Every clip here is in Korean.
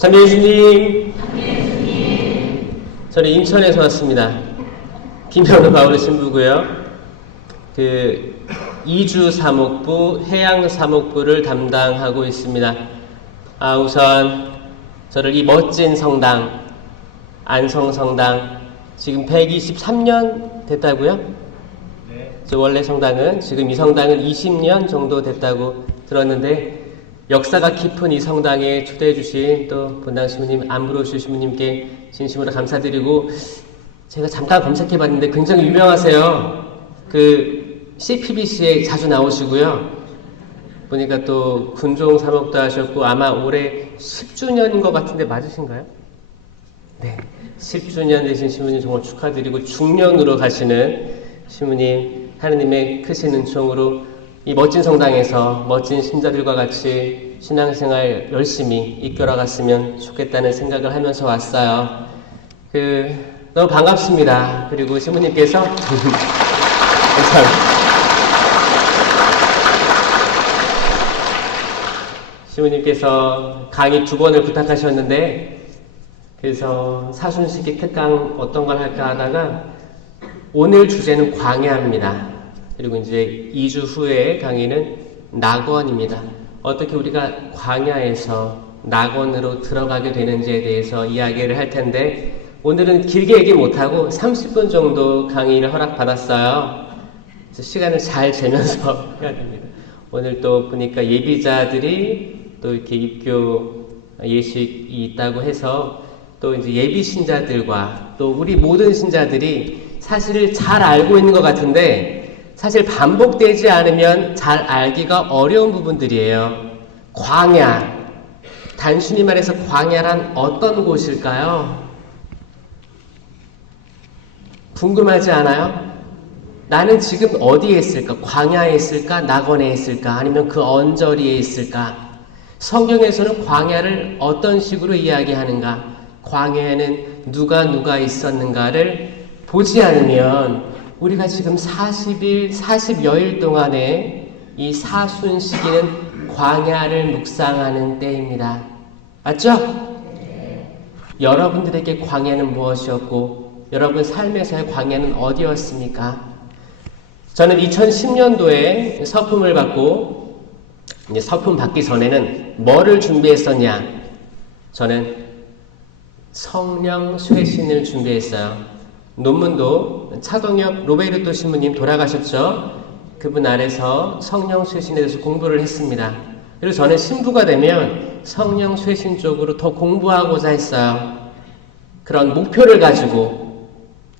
참여 예수님. 저는 인천에서 왔습니다. 김현우 바울의 신부고요. 이주 사목부, 해양 사목부를 담당하고 있습니다. 우선 저를 이 멋진 성당, 안성성당, 지금 123년 됐다고요? 네. 원래 성당은, 지금 이 성당은 20년 정도 됐다고 들었는데, 역사가 깊은 이 성당에 초대해 주신 또 본당 신부님, 안브로시 신부님께 진심으로 감사드리고, 제가 잠깐 검색해 봤는데 굉장히 유명하세요. CPBC에 자주 나오시고요. 보니까 또 군종 사목도 하셨고, 아마 올해 10주년인 것 같은데 맞으신가요? 네. 10주년 되신 신부님 정말 축하드리고, 중년으로 가시는 신부님, 하느님의 크신 은총으로 이 멋진 성당에서 멋진 신자들과 같이 신앙생활 열심히 이끌어갔으면 좋겠다는 생각을 하면서 왔어요. 너무 반갑습니다. 그리고 신부님께서 감사합니다. 신부님께서 강의 2번을 부탁하셨는데, 그래서 사순시기 특강 어떤 걸 할까 하다가 오늘 주제는 광야입니다. 그리고 이제 2주 후에 강의는 낙원입니다. 어떻게 우리가 광야에서 낙원으로 들어가게 되는지에 대해서 이야기를 할 텐데, 오늘은 길게 얘기 못하고 30분 정도 강의를 허락받았어요. 그래서 시간을 잘 재면서 해야 됩니다. 오늘 또 보니까 예비자들이 또 이렇게 입교 예식이 있다고 해서 또 이제 예비 신자들과 또 우리 모든 신자들이 사실을 잘 알고 있는 것 같은데, 사실 반복되지 않으면 잘 알기가 어려운 부분들이에요. 광야. 단순히 말해서 광야란 어떤 곳일까요? 궁금하지 않아요? 나는 지금 어디에 있을까? 광야에 있을까? 낙원에 있을까? 아니면 그 언저리에 있을까? 성경에서는 광야를 어떤 식으로 이야기하는가? 광야에는 누가 있었는가를 보지 않으면 우리가 지금 40일, 40여일 동안의 이 사순 시기는 광야를 묵상하는 때입니다. 맞죠? 네. 여러분들에게 광야는 무엇이었고, 여러분 삶에서의 광야는 어디였습니까? 저는 2010년도에 서품을 받고, 이제 서품 받기 전에는 뭐를 준비했었냐? 저는 성령 쇄신을 준비했어요. 논문도 차동엽 로베르토 신부님 돌아가셨죠? 그분 아래서 성령 쇄신에 대해서 공부를 했습니다. 그리고 저는 신부가 되면 성령 쇄신 쪽으로 더 공부하고자 했어요. 그런 목표를 가지고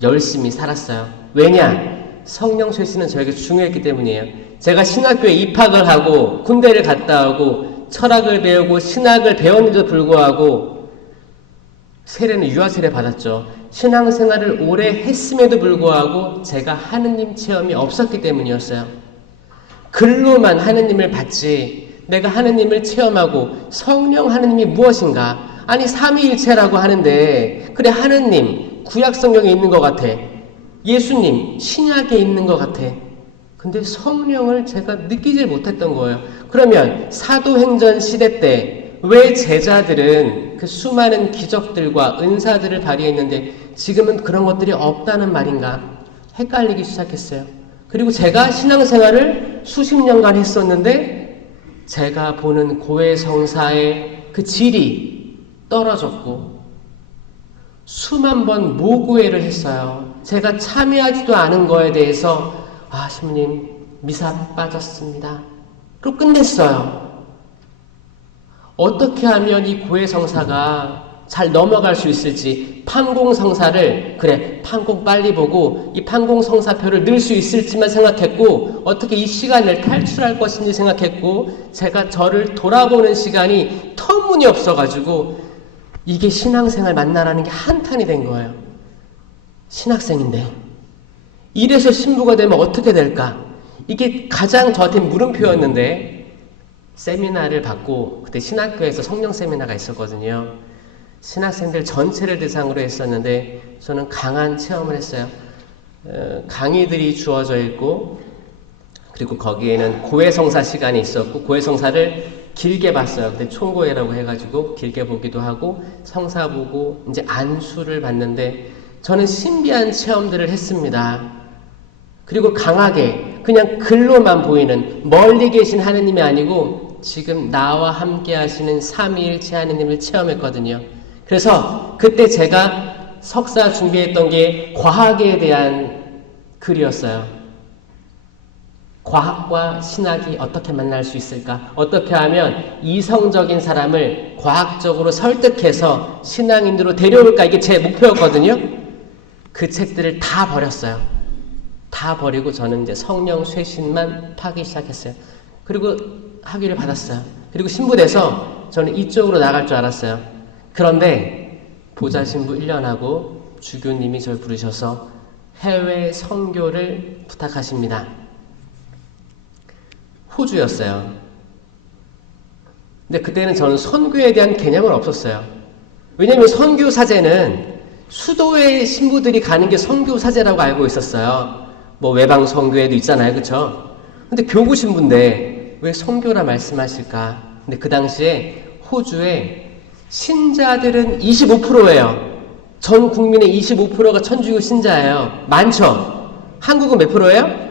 열심히 살았어요. 왜냐? 성령 쇄신은 저에게 중요했기 때문이에요. 제가 신학교에 입학을 하고 군대를 갔다 오고 철학을 배우고 신학을 배웠는데도 불구하고 세례는 유아 세례 받았죠. 신앙생활을 오래 했음에도 불구하고 제가 하느님 체험이 없었기 때문이었어요. 글로만 하느님을 받지 내가 하느님을 체험하고 성령 하느님이 무엇인가? 아니 삼위일체라고 하는데 그래 하느님 구약성경에 있는 것 같아. 예수님 신약에 있는 것 같아. 근데 성령을 제가 느끼질 못했던 거예요. 그러면 사도행전 시대 때 왜 제자들은 그 수많은 기적들과 은사들을 발휘했는데 지금은 그런 것들이 없다는 말인가? 헷갈리기 시작했어요. 그리고 제가 신앙생활을 수십 년간 했었는데 제가 보는 고해성사의 그 질이 떨어졌고 수만 번 모구회를 했어요. 제가 참여하지도 않은 거에 대해서 신부님 미사 빠졌습니다. 그리고 끝냈어요. 어떻게 하면 이 고해성사가 잘 넘어갈 수 있을지 판공성사를 그래 판공 빨리 보고 이 판공성사표를 넣을 수 있을지만 생각했고 어떻게 이 시간을 탈출할 것인지 생각했고 제가 저를 돌아보는 시간이 터무니없어가지고 이게 신앙생활 만나라는 게 한탄이 된 거예요. 신학생인데 이래서 신부가 되면 어떻게 될까? 이게 가장 저한테 물음표였는데 세미나를 받고 그때 신학교에서 성령 세미나가 있었거든요. 신학생들 전체를 대상으로 했었는데 저는 강한 체험을 했어요. 강의들이 주어져 있고 그리고 거기에는 고해성사 시간이 있었고 고해성사를 길게 봤어요. 그때 총고회라고 해가지고 길게 보기도 하고 성사 보고 이제 안수를 봤는데 저는 신비한 체험들을 했습니다. 그리고 강하게 그냥 글로만 보이는 멀리 계신 하느님이 아니고 지금 나와 함께 하시는 삼위일체 하느님을 체험했거든요. 그래서 그때 제가 석사 준비했던 게 과학에 대한 글이었어요. 과학과 신학이 어떻게 만날 수 있을까? 어떻게 하면 이성적인 사람을 과학적으로 설득해서 신앙인으로 데려올까? 이게 제 목표였거든요. 그 책들을 다 버렸어요. 다 버리고 저는 이제 성령 쇄신만 파기 시작했어요. 그리고 학위를 받았어요. 그리고 신부돼서 저는 이쪽으로 나갈 줄 알았어요. 그런데 보좌 신부 1년 하고 주교님이 저를 부르셔서 해외 선교를 부탁하십니다. 호주였어요. 근데 그때는 저는 선교에 대한 개념은 없었어요. 왜냐하면 선교 사제는 수도의 신부들이 가는 게 선교 사제라고 알고 있었어요. 뭐 외방 선교회도 있잖아요, 그렇죠? 근데 교구 신부인데 왜 선교라 말씀하실까? 근데 그 당시에 호주에 신자들은 25%예요. 전 국민의 25%가 천주교 신자예요. 많죠? 한국은 몇 프로예요?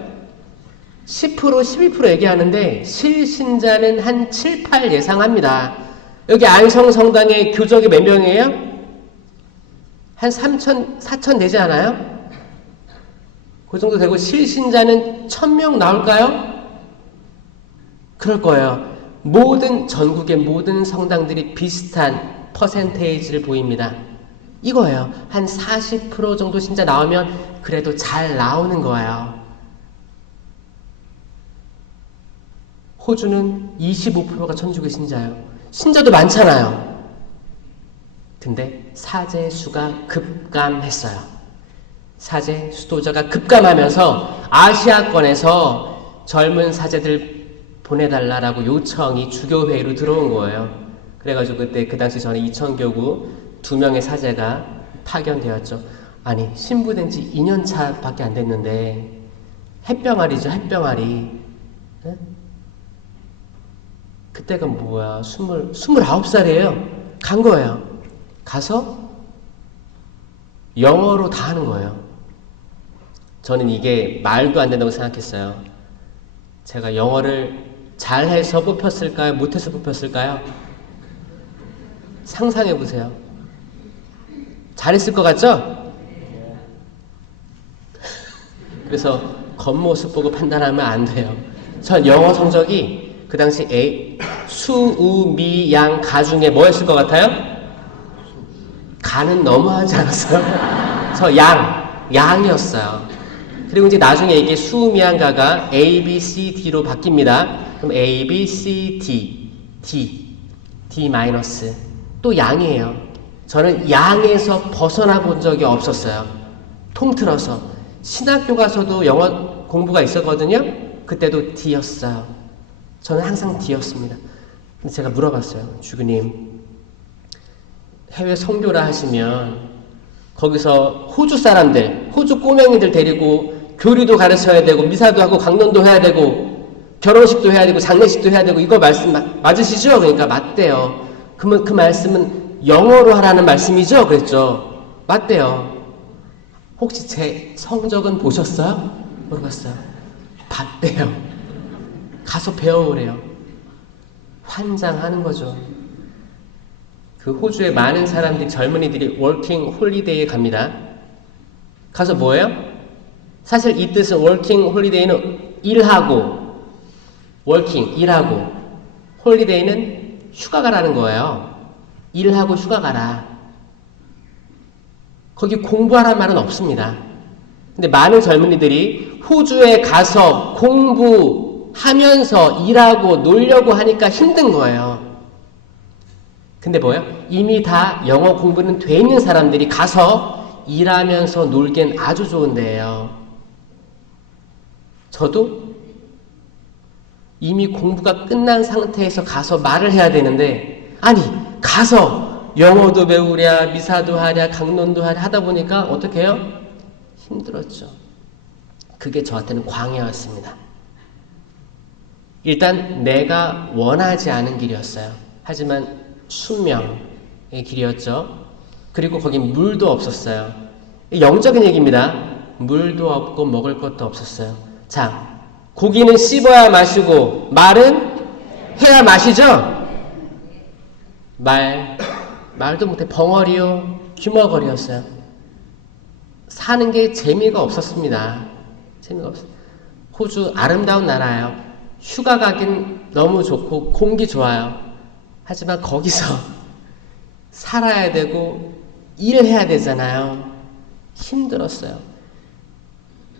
10%, 12% 얘기하는데 실신자는 한 7, 8 예상합니다. 여기 안성성당의 교적이 몇 명이에요? 한 3천, 4천 되지 않아요? 그 정도 되고 실신자는 1000명 나올까요? 그럴 거예요. 전국의 모든 성당들이 비슷한 퍼센테이지를 보입니다. 이거예요. 한 40% 정도 신자 나오면 그래도 잘 나오는 거예요. 호주는 25%가 천주교 신자예요. 신자도 많잖아요. 근데 사제 수가 급감했어요. 사제 수도자가 급감하면서 아시아권에서 젊은 사제들 보내달라라고 요청이 주교회의로 들어온 거예요. 그래가지고 그때 그 당시 저는 이천교구 2명의 사제가 파견되었죠. 아니 신부된 지 2년 차밖에 안 됐는데 햇병아리죠, 햇병아리. 네? 그때가 뭐야, 29살이에요. 간 거예요. 가서 영어로 다 하는 거예요. 저는 이게 말도 안 된다고 생각했어요. 제가 영어를 잘해서 뽑혔을까요? 못해서 뽑혔을까요? 상상해보세요. 잘했을 것 같죠? 그래서 겉모습 보고 판단하면 안 돼요. 전 영어 성적이 그 당시 수, 우, 미, 양, 가 중에 뭐였을 것 같아요? 가는 너무하지 않았어요? 저 양이었어요. 그리고 이제 나중에 이게 수, 미, 양, 가가 A, B, C, D로 바뀝니다. 그럼 A, B, C, D 마이너스. 또 양이에요. 저는 양에서 벗어나 본 적이 없었어요. 통틀어서. 신학교 가서도 영어 공부가 있었거든요. 그때도 D였어요. 저는 항상 D였습니다. 근데 제가 물어봤어요. 주교님, 해외 선교라 하시면 거기서 호주 사람들, 호주 꼬맹이들 데리고 교리도 가르쳐야 되고 미사도 하고 강론도 해야 되고 결혼식도 해야 되고 장례식도 해야 되고 이거 말씀 맞으시죠? 그러니까 맞대요. 그러면 그 말씀은 영어로 하라는 말씀이죠? 그랬죠. 맞대요. 혹시 제 성적은 보셨어요? 물어봤어요. 봤대요. 가서 배워오래요. 환장하는 거죠. 그 호주에 많은 사람들이, 젊은이들이 워킹 홀리데이에 갑니다. 가서 뭐예요? 사실 이 뜻은 워킹 홀리데이는 일하고, 일하고, 홀리데이는 휴가 가라는 거예요. 일하고 휴가 가라. 거기 공부하라는 말은 없습니다. 근데 많은 젊은이들이 호주에 가서 공부하면서 일하고 놀려고 하니까 힘든 거예요. 근데 뭐예요? 이미 다 영어 공부는 돼 있는 사람들이 가서 일하면서 놀기엔 아주 좋은 데예요. 저도 이미 공부가 끝난 상태에서 가서 말을 해야 되는데, 아니 가서 영어도 배우랴 미사도 하랴 강론도 하랴 하다 보니까 어떻게 해요? 힘들었죠. 그게 저한테는 광야였습니다. 일단 내가 원하지 않은 길이었어요. 하지만 순명의 길이었죠. 그리고 거긴 물도 없었어요. 영적인 얘기입니다. 물도 없고 먹을 것도 없었어요. 자, 고기는 씹어야 마시고 말은 해야 마시죠? 말도 못해. 벙어리요, 귀머거리였어요. 사는 게 재미가 없었습니다. 재미가 없어요. 호주 아름다운 나라예요. 휴가 가긴 너무 좋고 공기 좋아요. 하지만 거기서 살아야 되고 일해야 되잖아요. 힘들었어요.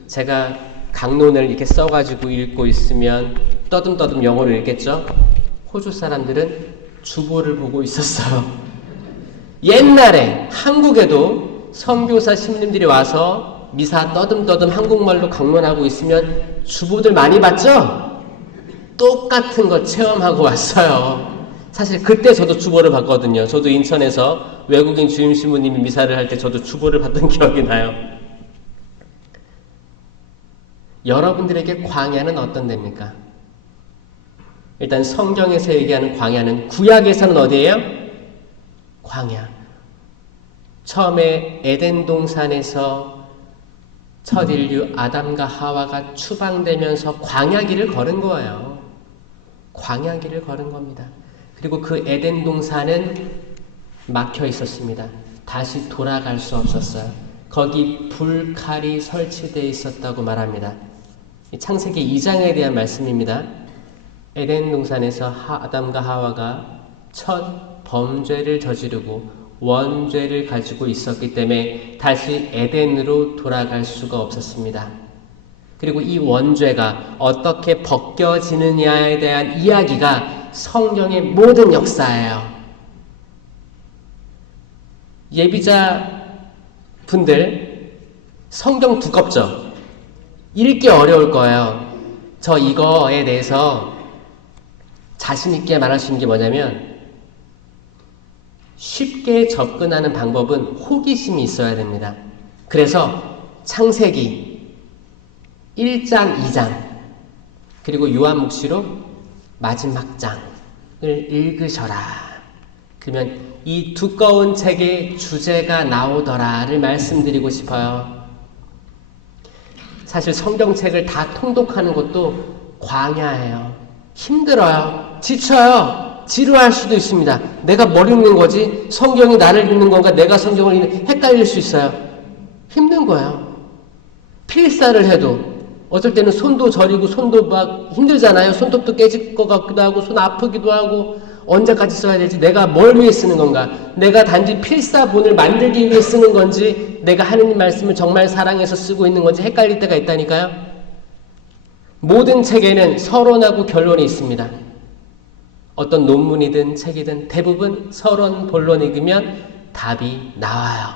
제가 강론을 이렇게 써가지고 읽고 있으면 떠듬떠듬 영어를 읽겠죠? 호주 사람들은 주보를 보고 있었어요. 옛날에 한국에도 선교사 신님들이 와서 미사 떠듬떠듬 한국말로 강론하고 있으면 주보들 많이 봤죠? 똑같은 거 체험하고 왔어요. 사실 그때 저도 주보를 봤거든요. 저도 인천에서 외국인 주임 신부님이 미사를 할 때 저도 주보를 봤던 기억이 나요. 여러분들에게 광야는 어떤 데입니까? 일단 성경에서 얘기하는 광야는, 구약에서는 어디예요? 광야. 처음에 에덴 동산에서 첫 인류 아담과 하와가 추방되면서 광야길을 걸은 거예요. 광야길을 걸은 겁니다. 그리고 그 에덴 동산은 막혀 있었습니다. 다시 돌아갈 수 없었어요. 거기 불칼이 설치되어 있었다고 말합니다. 창세기 2장에 대한 말씀입니다. 에덴 동산에서 아담과 하와가 첫 범죄를 저지르고 원죄를 가지고 있었기 때문에 다시 에덴으로 돌아갈 수가 없었습니다. 그리고 이 원죄가 어떻게 벗겨지느냐에 대한 이야기가 성경의 모든 역사예요. 예비자 분들, 성경 두껍죠? 읽기 어려울 거예요. 저 이거에 대해서 자신있게 말할 수 있는 게 뭐냐면, 쉽게 접근하는 방법은 호기심이 있어야 됩니다. 그래서 창세기 1장, 2장, 그리고 요한묵시록 마지막 장을 읽으셔라. 그러면 이 두꺼운 책의 주제가 나오더라를 말씀드리고 싶어요. 사실 성경책을 다 통독하는 것도 광야예요. 힘들어요. 지쳐요. 지루할 수도 있습니다. 내가 뭘 읽는 거지? 성경이 나를 읽는 건가? 내가 성경을 읽는, 헷갈릴 수 있어요. 힘든 거예요. 필사를 해도 어떨 때는 손도 저리고 손도 막 힘들잖아요. 손톱도 깨질 것 같기도 하고 손 아프기도 하고 언제까지 써야 되지? 내가 뭘 위해 쓰는 건가? 내가 단지 필사본을 만들기 위해 쓰는 건지 내가 하느님 말씀을 정말 사랑해서 쓰고 있는 건지 헷갈릴 때가 있다니까요. 모든 책에는 서론하고 결론이 있습니다. 어떤 논문이든 책이든 대부분 서론, 본론 읽으면 답이 나와요.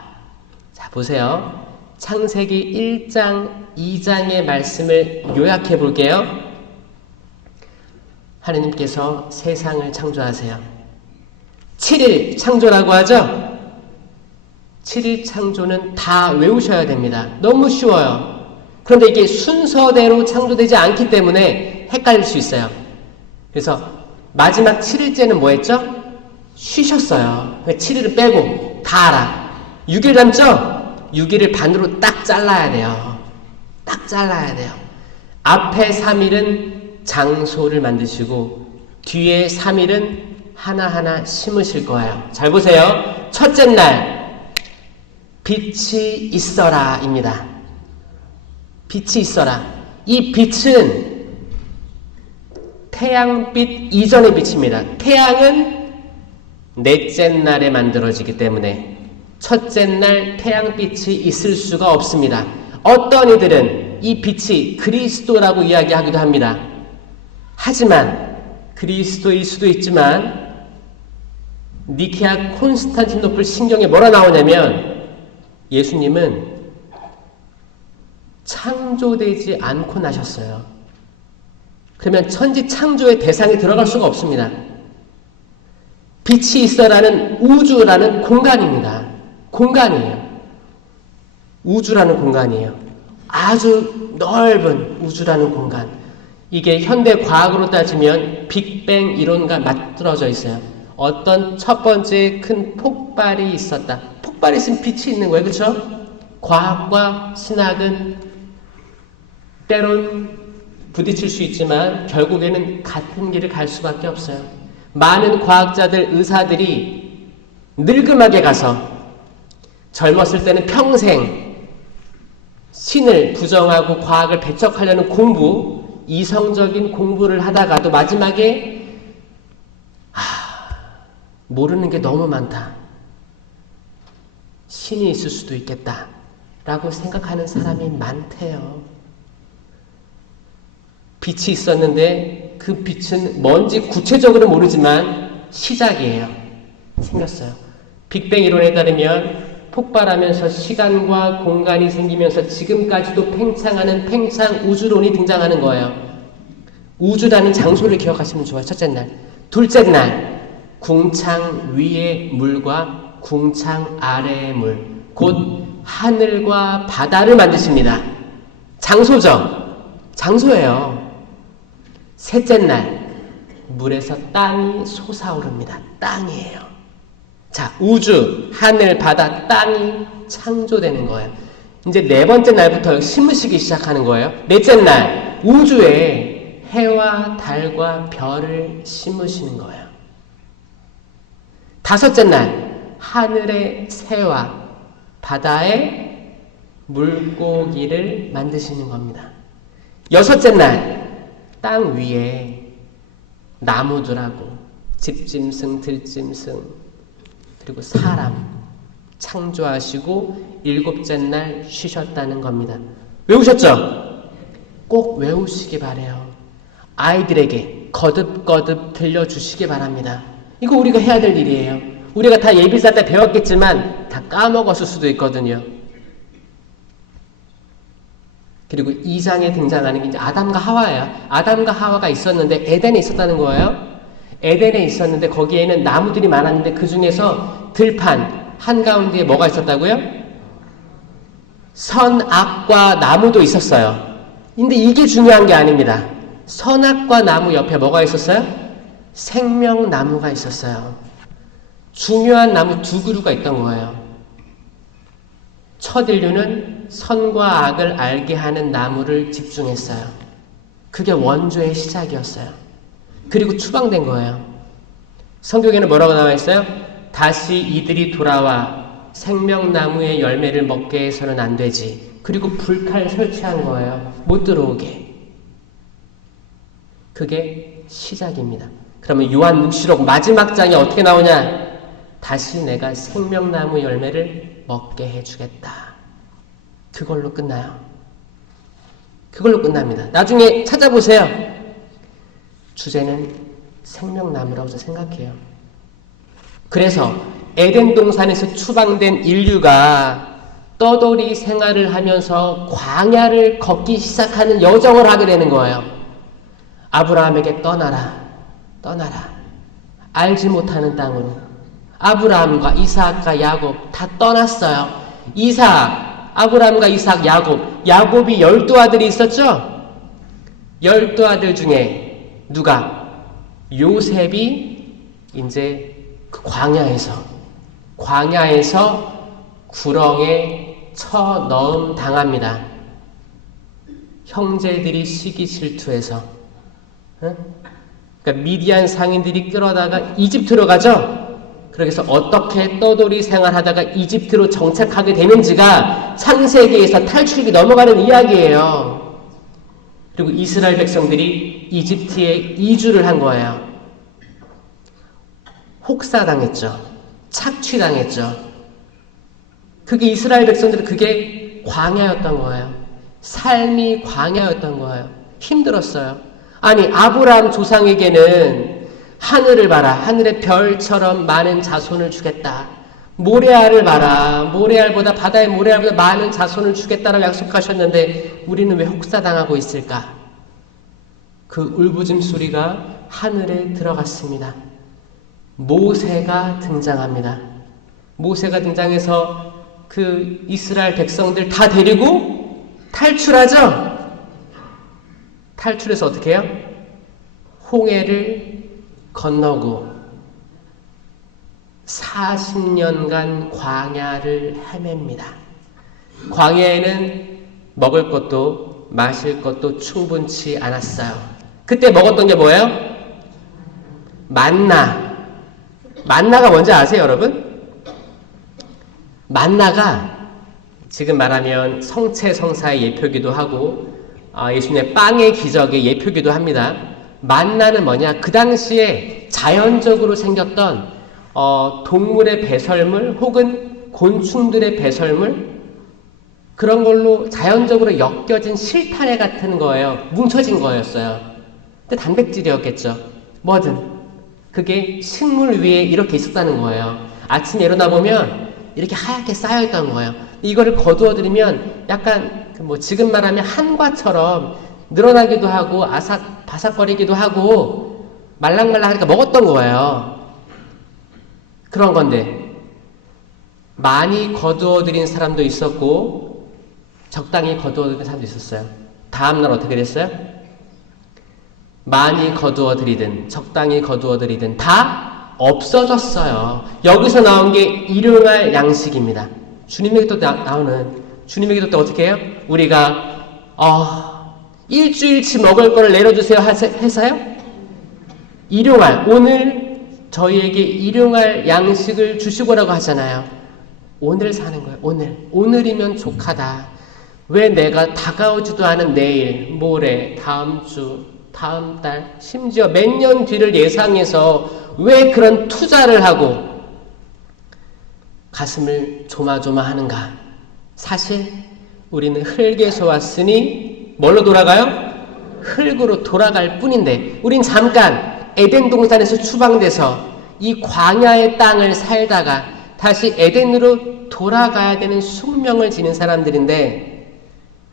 자, 보세요. 창세기 1장, 2장의 말씀을 요약해 볼게요. 하느님께서 세상을 창조하세요. 7일 창조라고 하죠? 7일 창조는 다 외우셔야 됩니다. 너무 쉬워요. 그런데 이게 순서대로 창조되지 않기 때문에 헷갈릴 수 있어요. 그래서 마지막 7일째는 뭐 했죠? 쉬셨어요. 7일을 빼고 다 알아. 6일 남죠? 6일을 반으로 딱 잘라야 돼요. 딱 잘라야 돼요. 앞에 3일은 장소를 만드시고 뒤에 3일은 하나하나 심으실 거예요. 잘 보세요. 첫째 날 빛이 있어라 입니다. 빛이 있어라. 이 빛은 태양빛 이전의 빛입니다. 태양은 넷째 날에 만들어지기 때문에 첫째 날 태양빛이 있을 수가 없습니다. 어떤 이들은 이 빛이 그리스도라고 이야기하기도 합니다. 하지만 그리스도일 수도 있지만 니케아 콘스탄티노플 신경에 뭐라 나오냐면 예수님은 창조되지 않고 나셨어요. 그러면 천지 창조의 대상에 들어갈 수가 없습니다. 빛이 있어라는 우주라는 공간입니다. 공간이에요. 우주라는 공간이에요. 아주 넓은 우주라는 공간. 이게 현대 과학으로 따지면 빅뱅 이론과 맞들어져 있어요. 어떤 첫 번째 큰 폭발이 있었다. 폭발이 있으면 빛이 있는 거예요. 그렇죠? 과학과 신학은 때론 부딪힐 수 있지만 결국에는 같은 길을 갈 수밖에 없어요. 많은 과학자들, 의사들이 늙음하게 가서 젊었을 때는 평생 신을 부정하고 과학을 배척하려는 공부, 이성적인 공부를 하다가도 마지막에 모르는 게 너무 많다. 신이 있을 수도 있겠다. 라고 생각하는 사람이 많대요. 빛이 있었는데 그 빛은 뭔지 구체적으로 모르지만 시작이에요. 생겼어요. 빅뱅 이론에 따르면 폭발하면서 시간과 공간이 생기면서 지금까지도 팽창하는 팽창 우주론이 등장하는 거예요. 우주라는 장소를 기억하시면 좋아요. 첫째 날. 둘째 날, 궁창 위의 물과 궁창 아래의 물, 곧 하늘과 바다를 만드십니다. 장소죠. 장소예요. 셋째 날, 물에서 땅이 솟아오릅니다. 땅이에요. 자, 우주, 하늘, 바다, 땅이 창조되는 거예요. 이제 네 번째 날부터 심으시기 시작하는 거예요. 넷째 날, 우주에 해와 달과 별을 심으시는 거예요. 다섯째 날, 하늘의 새와 바다의 물고기를 만드시는 겁니다. 여섯째 날, 땅 위에 나무들하고 집짐승, 들짐승, 그리고 사람 창조하시고 일곱째 날 쉬셨다는 겁니다. 외우셨죠? 꼭 외우시기 바래요. 아이들에게 거듭거듭 들려주시기 바랍니다. 이거 우리가 해야 될 일이에요. 우리가 다 예비사 때 배웠겠지만 다 까먹었을 수도 있거든요. 그리고 2장에 등장하는 게 이제 아담과 하와예요. 아담과 하와가 있었는데 에덴에 있었다는 거예요. 에덴에 있었는데 거기에는 나무들이 많았는데 그 중에서 들판 한가운데에 뭐가 있었다고요? 선악과 나무도 있었어요. 근데 이게 중요한 게 아닙니다. 선악과 나무 옆에 뭐가 있었어요? 생명나무가 있었어요. 중요한 나무 두 그루가 있던 거예요. 첫 인류는 선과 악을 알게 하는 나무를 집중했어요. 그게 원조의 시작이었어요. 그리고 추방된 거예요. 성경에는 뭐라고 나와 있어요? 다시 이들이 돌아와 생명나무의 열매를 먹게 해서는 안 되지. 그리고 불칼 설치한 거예요. 못 들어오게. 그게 시작입니다. 그러면 요한묵시록 마지막 장이 어떻게 나오냐? 다시 내가 생명나무 열매를 먹게 해주겠다. 그걸로 끝나요. 그걸로 끝납니다. 나중에 찾아보세요. 주제는 생명나무라고 생각해요. 그래서 에덴 동산에서 추방된 인류가 떠돌이 생활을 하면서 광야를 걷기 시작하는 여정을 하게 되는 거예요. 아브라함에게 떠나라. 알지 못하는 땅으로. 아브라함과 이삭과 야곱 다 떠났어요. 아브라함과 이삭, 야곱이 12아들이 있었죠? 12아들 중에 누가? 요셉이 이제 그 광야에서 구렁에 쳐넣음 당합니다. 형제들이 시기 질투해서. 그러니까 미디안 상인들이 끌어다가 이집트로 가죠? 그래서 어떻게 떠돌이 생활하다가 이집트로 정착하게 되는지가 창세기에서 탈출기 넘어가는 이야기예요. 그리고 이스라엘 백성들이 이집트에 이주를 한 거예요. 혹사당했죠. 착취당했죠. 그게 이스라엘 백성들은 그게 광야였던 거예요. 삶이 광야였던 거예요. 힘들었어요. 아니, 아브라함 조상에게는 하늘을 봐라. 하늘의 별처럼 많은 자손을 주겠다. 모레알을 봐라. 바다의 모레알보다 많은 자손을 주겠다라고 약속하셨는데 우리는 왜 혹사당하고 있을까? 그 울부짖음 소리가 하늘에 들어갔습니다. 모세가 등장합니다. 모세가 등장해서 그 이스라엘 백성들 다 데리고 탈출하죠? 탈출해서 어떻게 해요? 홍해를 건너고 40년간 광야를 헤맵니다. 광야에는 먹을 것도 마실 것도 충분치 않았어요. 그때 먹었던 게 뭐예요? 만나. 만나가 뭔지 아세요, 여러분? 만나가 지금 말하면 성체성사의 예표기도 하고 예수님의 빵의 기적의 예표기도 합니다. 만나는 뭐냐? 그 당시에 자연적으로 생겼던 동물의 배설물 혹은 곤충들의 배설물 그런 걸로 자연적으로 엮여진 실타래 같은 거예요. 뭉쳐진 거였어요. 근데 단백질이었겠죠. 뭐든. 그게 식물 위에 이렇게 있었다는 거예요. 아침에 일어나 보면 이렇게 하얗게 쌓여있던 거예요. 이거를 거두어들이면 약간 지금 말하면 한과처럼 늘어나기도 하고 바삭거리기도 하고 말랑말랑하니까 먹었던 거예요. 그런 건데 많이 거두어들인 사람도 있었고 적당히 거두어들인 사람도 있었어요. 다음날 어떻게 됐어요? 많이 거두어들이든 적당히 거두어들이든 다 없어졌어요. 여기서 나온 게 일용할 양식입니다. 주님에게 또 나오는 주님에게 또 어떻게 해요? 우리가 일주일치 먹을 거를 내려주세요 해서요? 일용할 오늘 저희에게 일용할 양식을 주시고라고 하잖아요. 오늘 사는 거예요. 오늘이면 족하다. 왜 내가 다가오지도 않은 내일, 모레, 다음 주, 다음 달, 심지어 몇 년 뒤를 예상해서 왜 그런 투자를 하고 가슴을 조마조마하는가? 사실 우리는 흙에서 왔으니 뭘로 돌아가요? 흙으로 돌아갈 뿐인데 우린 잠깐 에덴 동산에서 추방돼서 이 광야의 땅을 살다가 다시 에덴으로 돌아가야 되는 숙명을 지닌 사람들인데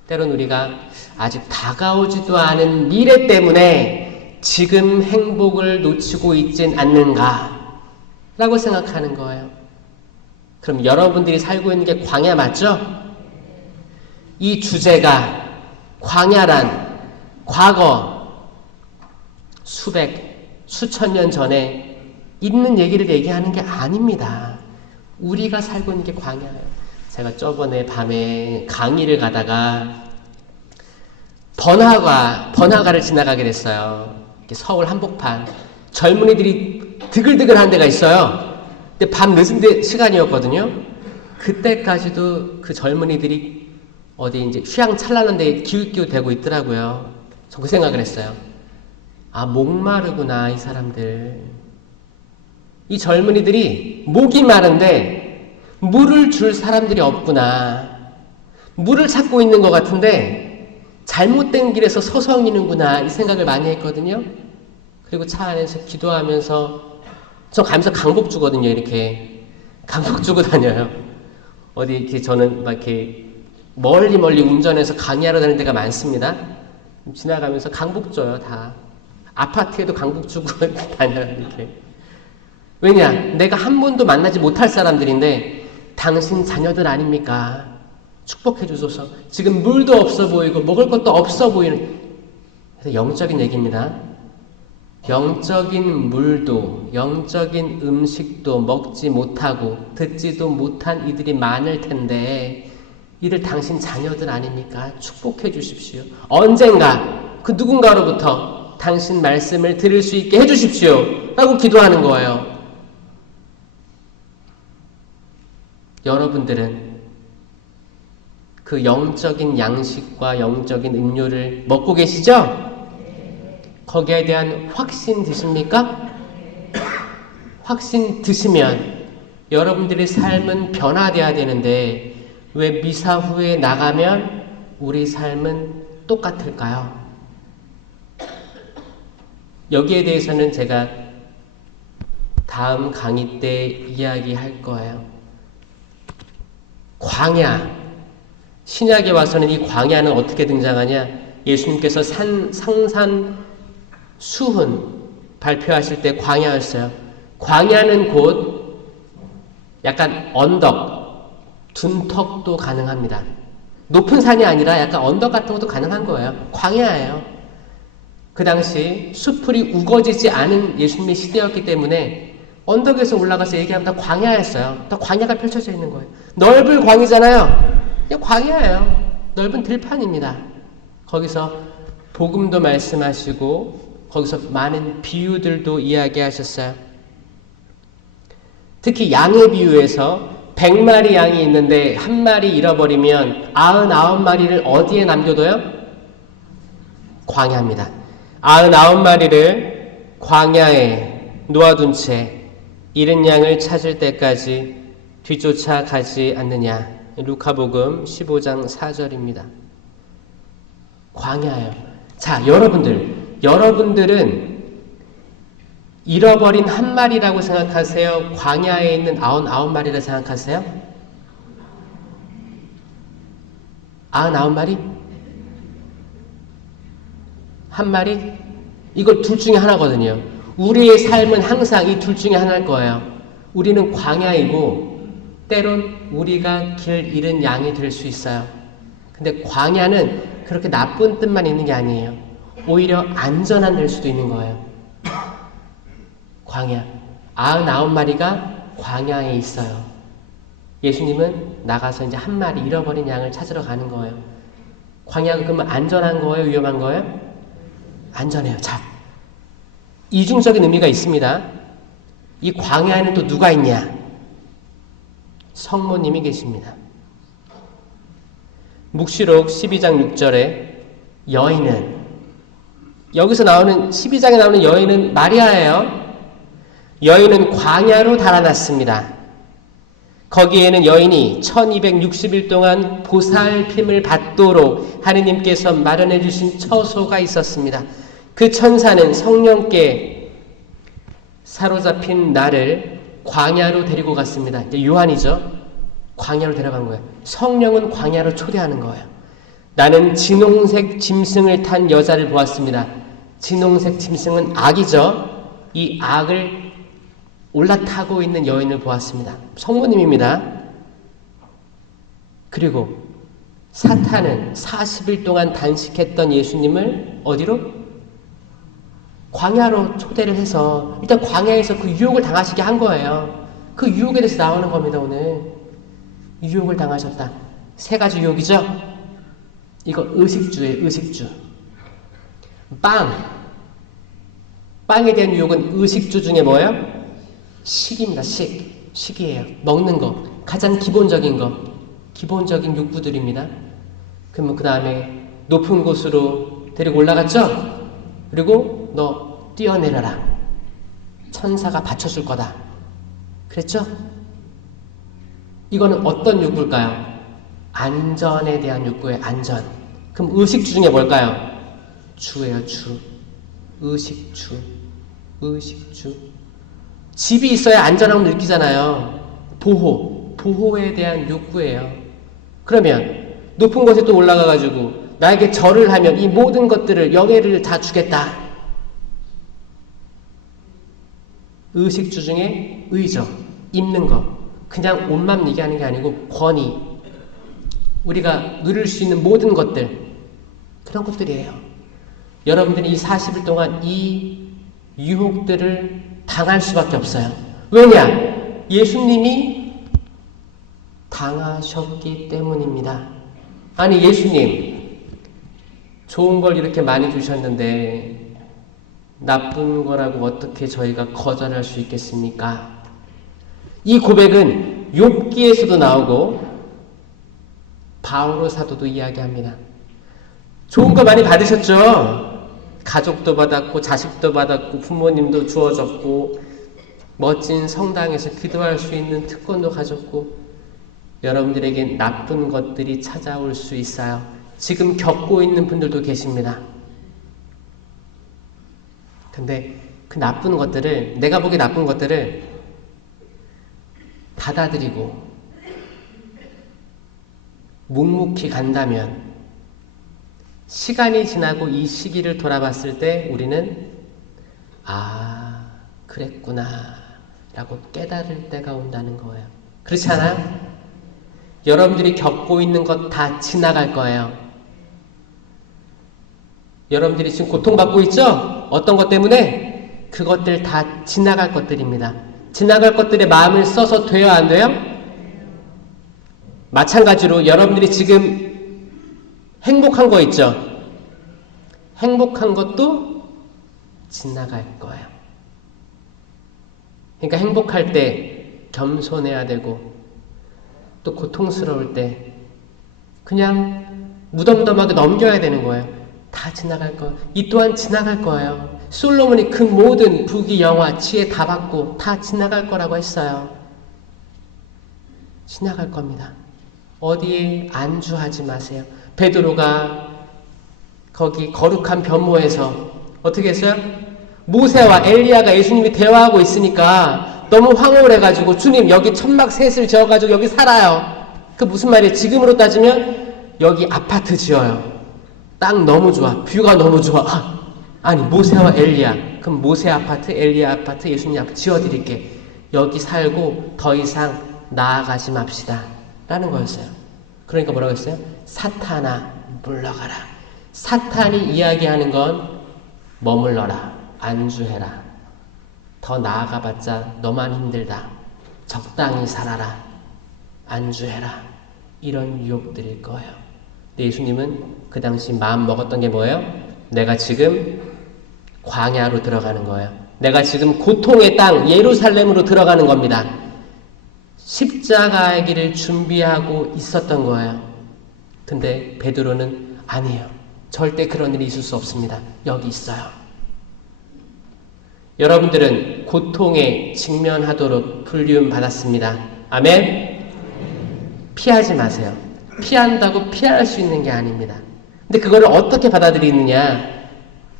때론 우리가 아직 다가오지도 않은 미래 때문에 지금 행복을 놓치고 있진 않는가 라고 생각하는 거예요. 그럼 여러분들이 살고 있는 게 광야 맞죠? 이 주제가 광야란 과거 수천 년 전에 있는 얘기를 얘기하는 게 아닙니다. 우리가 살고 있는 게 광야예요. 제가 저번에 밤에 강의를 가다가 번화가를 지나가게 됐어요. 서울 한복판. 젊은이들이 드글드글한 데가 있어요. 근데 밤 늦은 시간이었거든요. 그때까지도 그 젊은이들이 어디 이제 휘황찬란한 데에 기웃기웃대고 있더라고요. 저 그 생각을 했어요. 목마르구나, 이 사람들. 이 젊은이들이 목이 마른데 물을 줄 사람들이 없구나. 물을 찾고 있는 것 같은데 잘못된 길에서 서성이는구나, 이 생각을 많이 했거든요. 그리고 차 안에서 기도하면서 저 가면서 강복 주거든요. 이렇게 강복 주고 다녀요. 어디 이렇게 저는 막 이렇게 멀리 운전해서 강의하러 다닐 때가 많습니다. 지나가면서 강복 줘요. 다 아파트에도 강복 주고 다녀요. 이렇게. 왜냐? 내가 한 번도 만나지 못할 사람들인데 당신 자녀들 아닙니까? 축복해 주소서. 지금 물도 없어 보이고 먹을 것도 없어 보이는, 그래서 영적인 얘기입니다. 영적인 물도 영적인 음식도 먹지 못하고 듣지도 못한 이들이 많을 텐데 이들 당신 자녀들 아닙니까? 축복해 주십시오. 언젠가 그 누군가로부터 당신 말씀을 들을 수 있게 해 주십시오 라고 기도하는 거예요. 여러분들은 그 영적인 양식과 영적인 음료를 먹고 계시죠? 거기에 대한 확신 드십니까? 확신 드시면 여러분들의 삶은 변화되어야 되는데 왜 미사 후에 나가면 우리 삶은 똑같을까요? 여기에 대해서는 제가 다음 강의 때 이야기할 거예요. 광야. 신약에 와서는 이 광야는 어떻게 등장하냐? 예수님께서 성산 수훈 발표하실 때 광야였어요. 광야는 곧 약간 언덕, 둔턱도 가능합니다. 높은 산이 아니라 약간 언덕 같은 것도 가능한 거예요. 광야예요. 그 당시 수풀이 우거지지 않은 예수님의 시대였기 때문에 언덕에서 올라가서 얘기하면 다 광야였어요. 다 광야가 펼쳐져 있는 거예요. 넓은 광이잖아요. 그냥 광야예요. 넓은 들판입니다. 거기서 복음도 말씀하시고 거기서 많은 비유들도 이야기하셨어요. 특히 양의 비유에서 100마리 양이 있는데 한 마리 잃어버리면 99마리를 어디에 남겨둬요? 광야입니다. 99마리를 광야에 놓아둔 채 잃은 양을 찾을 때까지 뒤쫓아가지 않느냐. 루카복음 15장 4절입니다. 광야예요. 자, 여러분들은 잃어버린 한 마리라고 생각하세요? 광야에 있는 99마리라 생각하세요? 99마리? 한 마리? 이거 둘 중에 하나거든요. 우리의 삶은 항상 이 둘 중에 하나일 거예요. 우리는 광야이고 때론 우리가 길 잃은 양이 될 수 있어요. 근데 광야는 그렇게 나쁜 뜻만 있는 게 아니에요. 오히려 안전한 될 수도 있는 거예요. 광야. 99마리가 광야에 있어요. 예수님은 나가서 이제 한 마리 잃어버린 양을 찾으러 가는 거예요. 광야가 그러면 안전한 거예요? 위험한 거예요? 안전해요. 자, 이중적인 의미가 있습니다. 이 광야에는 또 누가 있냐? 성모님이 계십니다. 묵시록 12장 6절에 여인은, 여기서 나오는 12장에 나오는 여인은 마리아예요. 여인은 광야로 달아났습니다. 거기에는 여인이 1260일 동안 보살핌을 받도록 하느님께서 마련해 주신 처소가 있었습니다. 그 천사는 성령께 사로잡힌 나를 광야로 데리고 갔습니다. 이제 요한이죠. 광야로 데려간 거예요. 성령은 광야로 초대하는 거예요. 나는 진홍색 짐승을 탄 여자를 보았습니다. 진홍색 짐승은 악이죠. 이 악을 올라타고 있는 여인을 보았습니다. 성모님입니다. 그리고 사탄은 40일 동안 단식했던 예수님을 어디로? 광야로 초대를 해서 일단 광야에서 그 유혹을 당하시게 한 거예요. 그 유혹에 대해서 나오는 겁니다. 오늘 유혹을 당하셨다. 세 가지 유혹이죠. 이거 의식주예요. 의식주. 빵에 대한 유혹은 의식주 중에 뭐예요? 식입니다. 식이에요. 먹는 거. 가장 기본적인 거. 기본적인 욕구들입니다. 그러면 그 다음에 높은 곳으로 데리고 올라갔죠? 그리고 너 뛰어내려라. 천사가 받쳐줄 거다. 그랬죠? 이거는 어떤 욕구일까요? 안전에 대한 욕구예요. 안전. 그럼 의식주 중에 뭘까요? 주예요. 주. 의식주. 집이 있어야 안전함을 느끼잖아요. 보호에 대한 욕구예요. 그러면 높은 곳에 또 올라가가지고 나에게 절을 하면 이 모든 것들을 영예를 다 주겠다. 의식주 중에 의죠. 입는 거. 그냥 옷만 얘기하는 게 아니고 권위. 우리가 누릴 수 있는 모든 것들. 그런 것들이에요. 여러분들이 이 40일 동안 이 유혹들을 당할 수밖에 없어요. 왜냐? 예수님이 당하셨기 때문입니다. 아니, 예수님 좋은 걸 이렇게 많이 주셨는데 나쁜 거라고 어떻게 저희가 거절할 수 있겠습니까? 이 고백은 욥기에서도 나오고 바오로 사도도 이야기합니다. 좋은 거 많이 받으셨죠? 가족도 받았고 자식도 받았고 부모님도 주어졌고 멋진 성당에서 기도할 수 있는 특권도 가졌고 여러분들에게 나쁜 것들이 찾아올 수 있어요. 지금 겪고 있는 분들도 계십니다. 근데 그 나쁜 것들을, 내가 보기에 나쁜 것들을 받아들이고 묵묵히 간다면 시간이 지나고 이 시기를 돌아봤을 때 우리는 그랬구나 라고 깨달을 때가 온다는 거예요. 그렇지 않아요? 여러분들이 겪고 있는 것 다 지나갈 거예요. 여러분들이 지금 고통받고 있죠? 어떤 것 때문에? 그것들 다 지나갈 것들입니다. 지나갈 것들에 마음을 써서 돼요, 안 돼요? 마찬가지로 여러분들이 지금 행복한 거 있죠? 행복한 것도 지나갈 거예요. 그러니까 행복할 때 겸손해야 되고, 또 고통스러울 때 그냥 무덤덤하게 넘겨야 되는 거예요. 다 지나갈 거예요. 이 또한 지나갈 거예요. 솔로몬이 그 모든 부귀, 영화, 지혜 다 받고 다 지나갈 거라고 했어요. 지나갈 겁니다. 어디에 안주하지 마세요. 베드로가 거기 거룩한 변모에서 어떻게 했어요? 모세와 엘리야가 예수님이 대화하고 있으니까 너무 황홀 해가지고 주님 여기 천막 셋을 지어가지고 여기 살아요. 그 무슨 말이에요? 지금으로 따지면 여기 아파트 지어요. 땅 너무 좋아. 뷰가 너무 좋아. 아니 모세와 엘리야. 그럼 모세 아파트, 엘리야 아파트, 예수님 아파트 지어드릴게. 여기 살고 더 이상 나아가지 맙시다. 라는 거였어요. 그러니까 뭐라고 했어요? 사탄아 물러가라. 사탄이 이야기하는 건 머물러라. 안주해라. 더 나아가봤자 너만 힘들다. 적당히 살아라. 안주해라. 이런 유혹들일 거예요. 근데 예수님은 그 당시 마음 먹었던 게 뭐예요? 내가 지금 광야로 들어가는 거예요. 내가 지금 고통의 땅 예루살렘으로 들어가는 겁니다. 십자가의 길을 준비하고 있었던 거예요. 근데 베드로는 아니에요. 절대 그런 일이 있을 수 없습니다. 여기 있어요. 여러분들은 고통에 직면하도록 불리움 받았습니다. 아멘? 피하지 마세요. 피한다고 피할 수 있는 게 아닙니다. 근데 그거를 어떻게 받아들이느냐?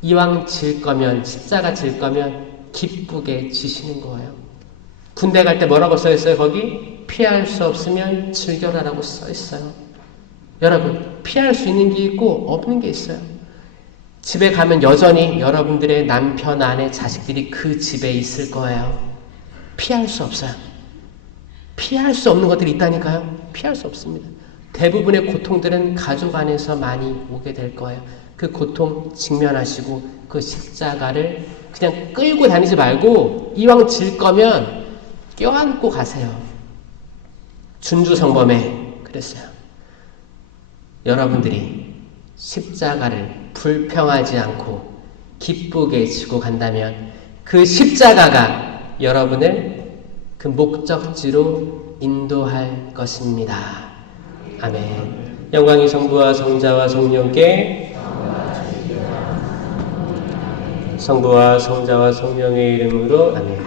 이왕 질 거면, 십자가 질 거면 기쁘게 지시는 거예요. 군대 갈 때 뭐라고 써있어요? 거기 피할 수 없으면 즐겨라라고 써있어요. 여러분, 피할 수 있는 게 있고 없는 게 있어요. 집에 가면 여전히 여러분들의 남편, 아내, 자식들이 그 집에 있을 거예요. 피할 수 없어요. 피할 수 없는 것들이 있다니까요. 피할 수 없습니다. 대부분의 고통들은 가족 안에서 많이 오게 될 거예요. 그 고통 직면하시고 그 십자가를 그냥 끌고 다니지 말고 이왕 질 거면 껴안고 가세요. 준주성범에 그랬어요. 여러분들이 십자가를 불평하지 않고 기쁘게 지고 간다면 그 십자가가 여러분을 그 목적지로 인도할 것입니다. 아멘. 영광이 성부와 성자와 성령께 성부와 성자와 성령의 이름으로 아멘.